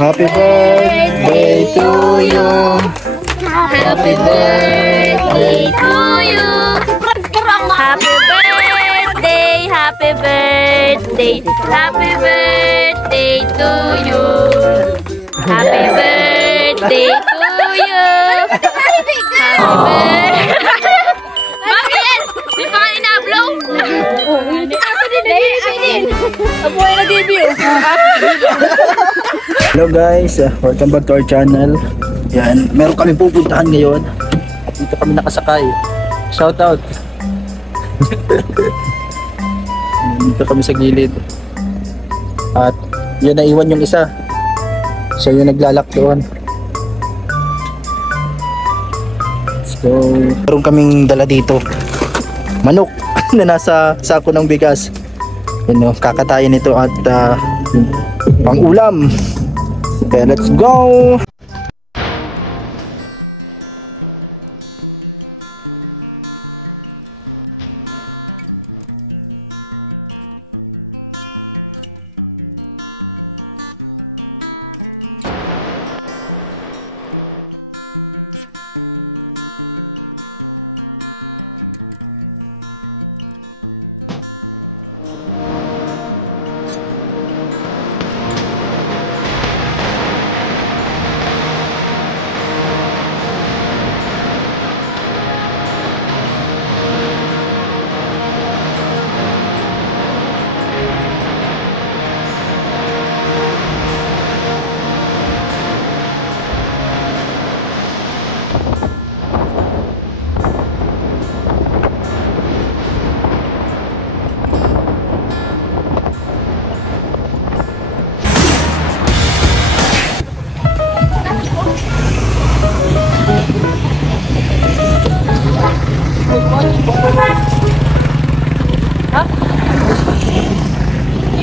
Happy birthday to you. Happy birthday to you. Happy birthday, happy birthday, happy birthday to you. Happy birthday to you. Happy birthday. Bakit? Di pa nga ina-upload? Abuhay na debut. Hello guys, welcome back to our channel. Yan, meron kami pupuntahan ngayon. Dito kami nakasakay. Shout out. Dito kami sa gilid. At yun, naiwan yung isa. Siya yung naglalak doon. So, meron kaming dala dito. Manok na nasa sako ng bigas. Yun, no, kakatayin ito at pang ulam. Okay, let's go!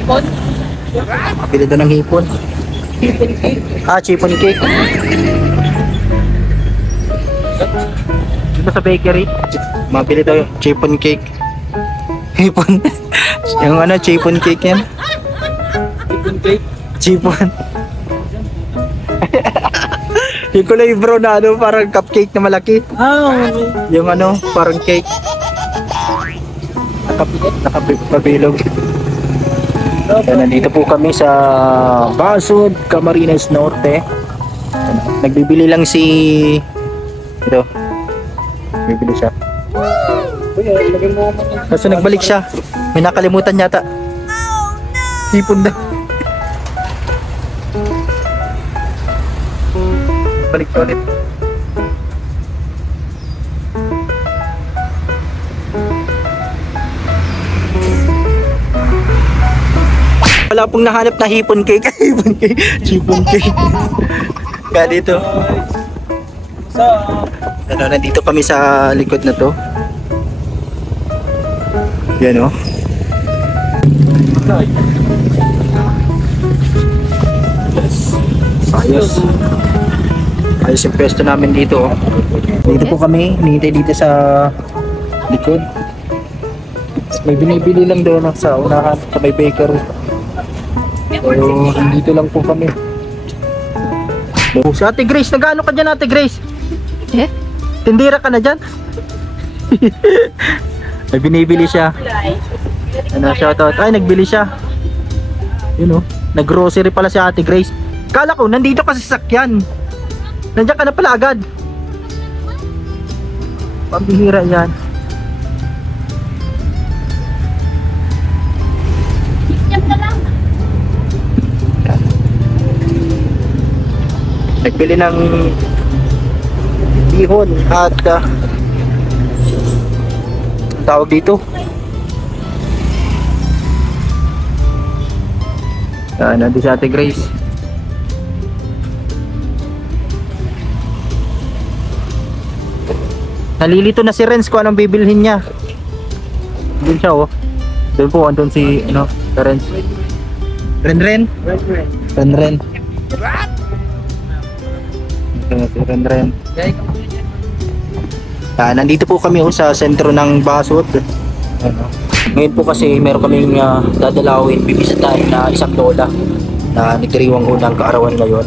Hipon? Pili doon ng hipon. Hipon cake? Ah, chipon cake. Dito sa bakery, mabili tayo chipon cake. Hipon. Yung ano, chipon cake yan. Hipon cake? Chipon. Yung kulay brown na ano, parang cupcake na malaki. Yung ano, parang cake. Nakapabilog. Yan, nandito po kami sa Basud, Camarines Norte. Nagbibili lang si ito. Bibili siya. Kasi nagbalik siya. May nakalimutan yata. Hipon na. Balik siya ulit. Wala pong nahanap na hipon cake. Hipon cake. Chipon cake. Kaya dito. Ano, nandito kami sa likod na to. Yan o. Ayos. Ayos yung pwesto namin dito. Dito po kami. Hinihintay dito sa likod. May binibili lang doon sa unahan sa may bakery. So, dito lang po kami. Si Ate Grace, nag-ano ka dyan, Ate Grace? Eh? Tindira ka na dyan? May binibili siya. Ano, shoutout. Ay, nagbili siya. Yun o. Nag-grocery pala si Ate Grace. Kala ko, nandito ka sa sasakyan. Nandiyan ka na pala agad. Pambihira yan. Nagbili ng bihon at tawag dito. Nandito si Ate Grace. Nalilito na si Renz kung anong bibilhin niya. Doon siya oh. Doon po, andun si ano, Renz. Ren. Nandito po kami sa sentro ng Basud. Ngayon po kasi meron kaming dadalawin, bibisitahin na isang lola. na nagdiriwang unang kaarawan ngayon.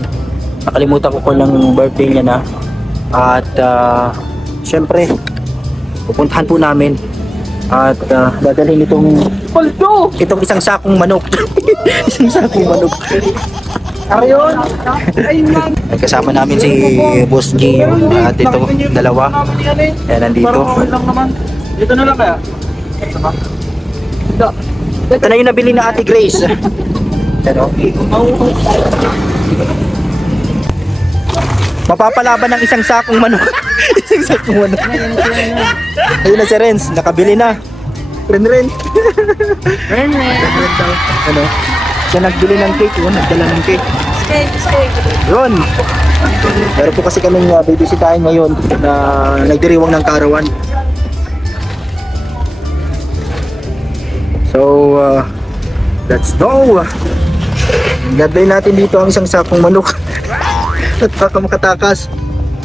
Nakalimutan ko lang birthday niya na. At syempre, pupuntahan po namin. At dadalhin itong isang sakong manok. Isang sakong manok. Ayun! Ay, kasama namin si Boss G at ito, dalawa. Ayan, nandito. Dito na lang kaya? Ito na yung nabili na Ate Grace. Ano? Mapapalaban ng isang sakong manok. Isang sakong manok. Ayun na si Renz, nakabili na. Ren. Ano? Siya nagbili ng cake, nagdala ng cake. Yun. Pero po kasi kaming bibisitahin ngayon na nagdiriwang ng kaarawan. So, let's go. Gabay natin dito ang isang sakong manok. At baka makatakas.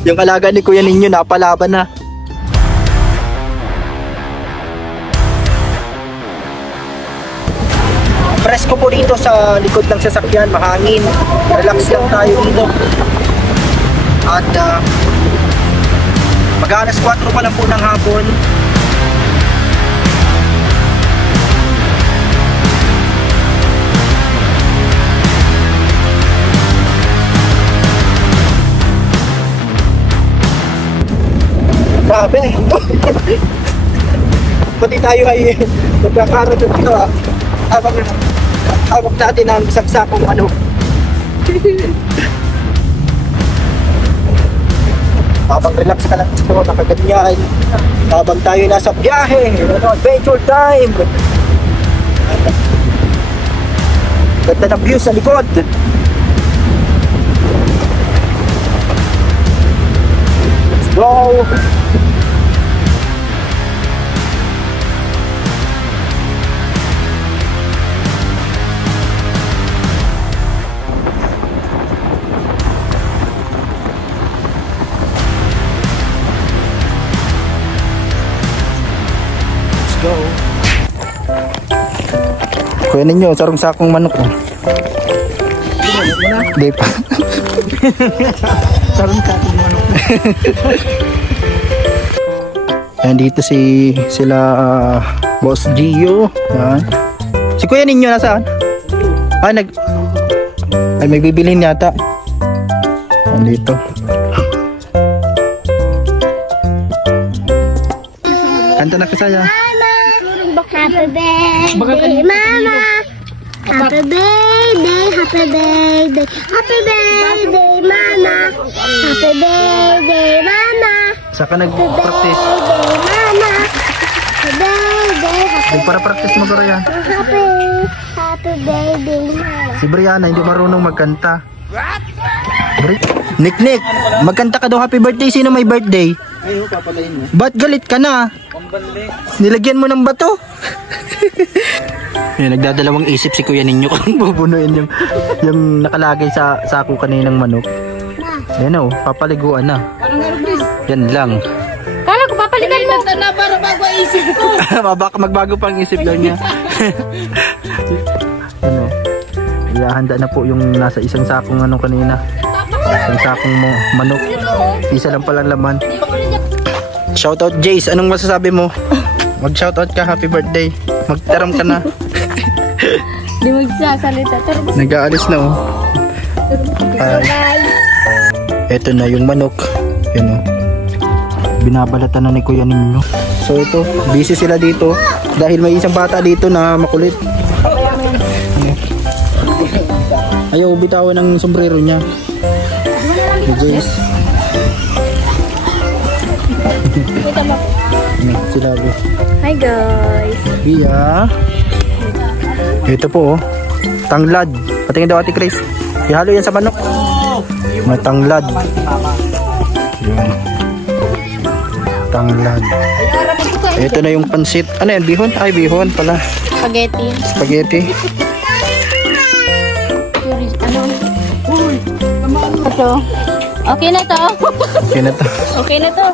Yung alaga ni Kuya ninyo napalaban na. Presko po dito sa likod ng sasakyan, mahangin. Relax lang tayo dito. At mag-alas 4 pa lang po ng hapon. Grabe. Pati tayo ay magkakaroon dito hawak natin ang saksakong manok. Habang relax ka lang dito, nakaganyan. Habang tayo nasa biyahe, adventure time. Ganda ng view sa likod. Let's go! Kuya ninyo, sarong sakong manok. Hindi pa. Sarong sakong manok. Ayan, dito sila Boss Gio. Ayan. Si Kuya ninyo nasaan? Ay, may bibilhin yata. Ayan, dito. Kanta na kasaya. Happy birthday, Mama! Happy birthday, happy birthday, happy birthday, Mama! Happy birthday, Mama! Saka nag-practice. Birthday, Mama! Happy birthday, happy Nagpara-practice mo ko yan. happy birthday, Mama! Si Brianna hindi marunong magkanta. Nick, magkanta ka daw happy birthday. Sino may birthday? Ayaw, papalayin mo. Ba't galit ka na? Pambali. Nilagyan mo ng bato. Yan, nagdadalawang isip si Kuya ninyo kung bubunuin yung nakalagay sa sako kaninang manok. Yan o, papaliguan na. Yan lang. Kala ko papalitan mo. Na para bago isip ko. Baka magbago pang isip lang niya. Ano, ihahanda na po yung nasa isang sakong ano kanina. Isang sakong manok. Isa lang palang laman. Shoutout Jace, anong masasabi mo? Mag-shoutout ka, happy birthday. Magtaram ka na. Di magsasalita. Nag-aalis na oh. Ito na yung manok. Yan oh. Binabalatan na ni Kuya ninyo. So ito, busy sila dito. Dahil may isang bata dito na makulit. Ayaw bitawan ng sombrero niya. Jace. Sila po. Hi guys. Iya. Ito po oh. Tanglad. Patingin daw Ate Grace. Ihalo yan sa manok. Mga tanglad. Yun. Tanglad. Ito na yung pansit. Ano yan? Bihon? Ay, bihon pala. Spaghetti. Spaghetti. Ito. Okay na to. Okay na to. Okay na to.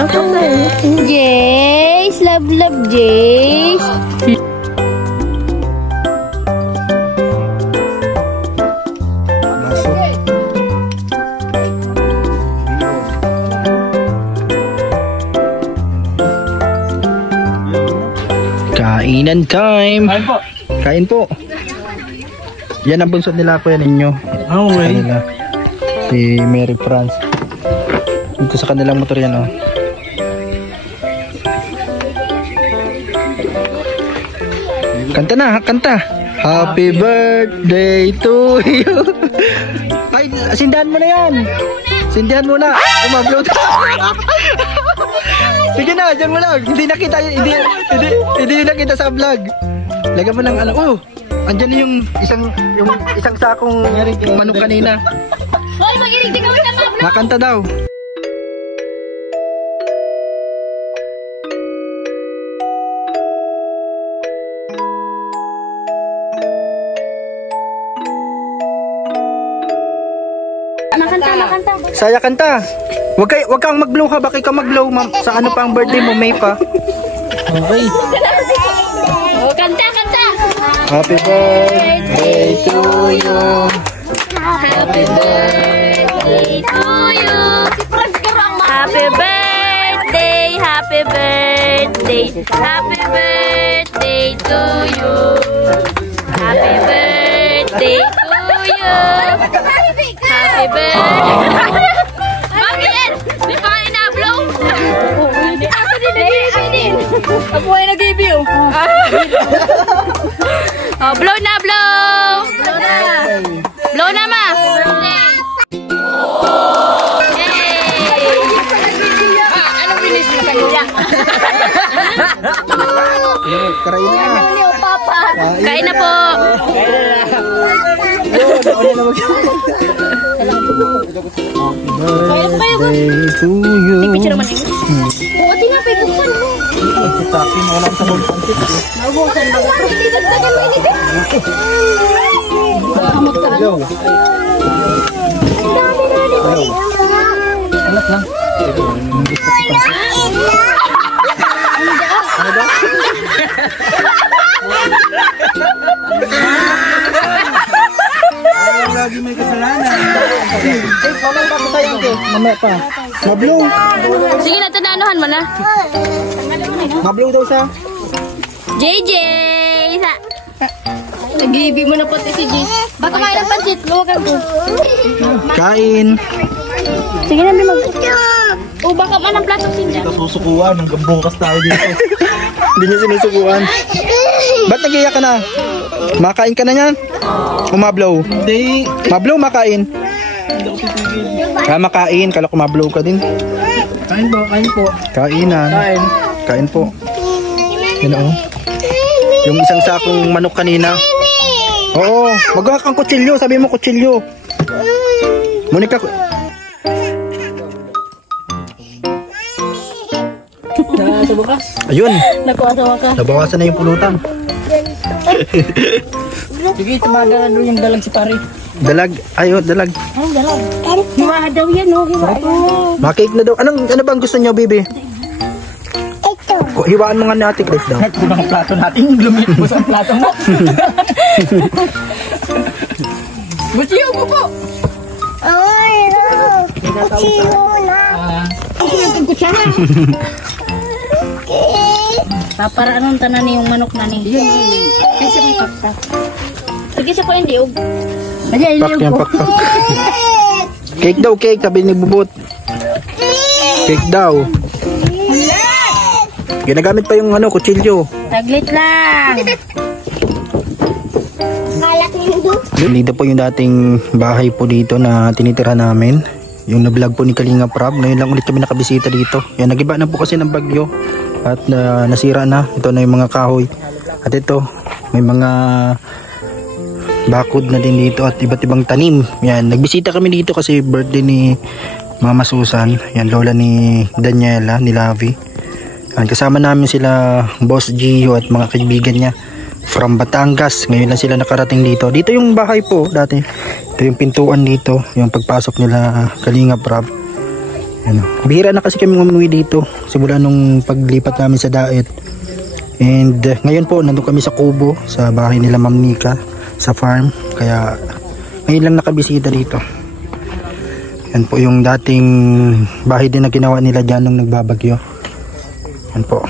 Okay. Jace, love Jace. Kainan time. Kain po. Kain po. Yan ang bunso nila po yan ninyo. Okay. Kanila. Si Mary France. Dito sa kanilang motor yan, oh. Kanta na, kanta. Happy birthday to you. Ay, sindahan mo na yan. Sindihan mo na. Umablow. Sige na, dyan mo lang. Hindi nakita, hindi nakita sa vlog. Lagyan mo ng ano. Oh, andyan yung isang sakong manok kanina. Hoy, maginig ka na mga vlog. Nakanta daw. Nakanta. Saya kanta. Wag kang mag-blow ha, baka ikaw mag-blow sa ano pang birthday mo, May pa. Okay. Oh, kanta. Happy birthday to you. Happy birthday to you. Si Franz Karang. Happy birthday. Happy birthday. Happy birthday to you. Happy birthday to you. Happy birthday. Bakit? Di pa kayo na-blow? Ako din. Ako ay nag-review. Oh, blow na, blow. Blow na, ma. Anong finish mo kanina? Karain na. Kain na po. Birthday to you. Picture naman yun. Oo, tinapay ko pa. Taki mo lang sa bulpansit. Naubusan ba? Hindi dagdagan mo init. Kamot ka ano? Anak lang. Ano ba? Lagi may kasalanan. Mamaya pa sayang ko. Mamaya pa. Mablow. Sige na, tananuhan mo na. Mablow daw siya. JJ! Nag-iibi mo na pati si JJ. Baka may ng pansit. Luwagan ko. Kain. Sige na, mag... O baka man ang platong sinja. Kasusukuan, hanggang bukas tayo dito. Hindi niya sinusubuan. Ba't nag-iyak ka na? Makain ka na yan? Umablow. Hindi. Mablow, makain. Makain. Kala ko mablow ka din. Kain po. Kainan. Kain po. Yan o. Yung isang sakong manok kanina. Oo. Magawa kang kutsilyo. Sabi mo kutsilyo. Monica. Sa bukas. Ayun. Nakuha ka. Nabawasan na yung pulutan. Sige, tumaga na doon yung dalag si pare. Dalag. Ayun, dalag. Anong dalag? Hiwa daw yan, no? Hiwa. Makake na daw. Ano bang gusto niyo, baby? Hiwaan mo nga ni Ate Chris daw. Kunang ang plato natin. Lumit mo sa plato mo. Busiyo mo po. Ay, kutsilo na. Ang kutsara. Para anong tanan yung manok na ni? Kasi kung pakta. Sige siya po yung diog. Pak yan, pak. Cake daw, cake. Sabi ni Bubot. Cake daw. Ginagamit pa yung kutsilyo. Taglit lang. Kalak niyo. Dito po yung dating bahay po dito na tinitira namin. Yung na-vlog po ni Kalinga Prab. Ngayon lang ulit kami nakabisita dito. Yan, nagiba na po kasi ng bagyo. At nasira na. Ito na yung mga kahoy. At ito, may mga bakod na din dito at iba't ibang tanim. Yan, nagbisita kami dito kasi birthday ni Mama Susan. Yan, lola ni Daniela, ni Lavi. Yan, kasama namin sila Boss Gio at mga kaibigan niya from Batangas. Ngayon lang sila nakarating dito. Dito yung bahay po dati. Ito yung pintuan dito. Yung pagpasok nila Kalinga Prab. Ano, bihira na kasi kami umuwi dito simula nung paglipat namin sa Daet. And ngayon po nandun kami sa Kubo, sa bahay nila Ma'am Nika, sa farm. Kaya ngayon lang nakabisita dito. Yan po yung dating bahay din na ginawa nila dyan nung nagbabagyo. Yan po.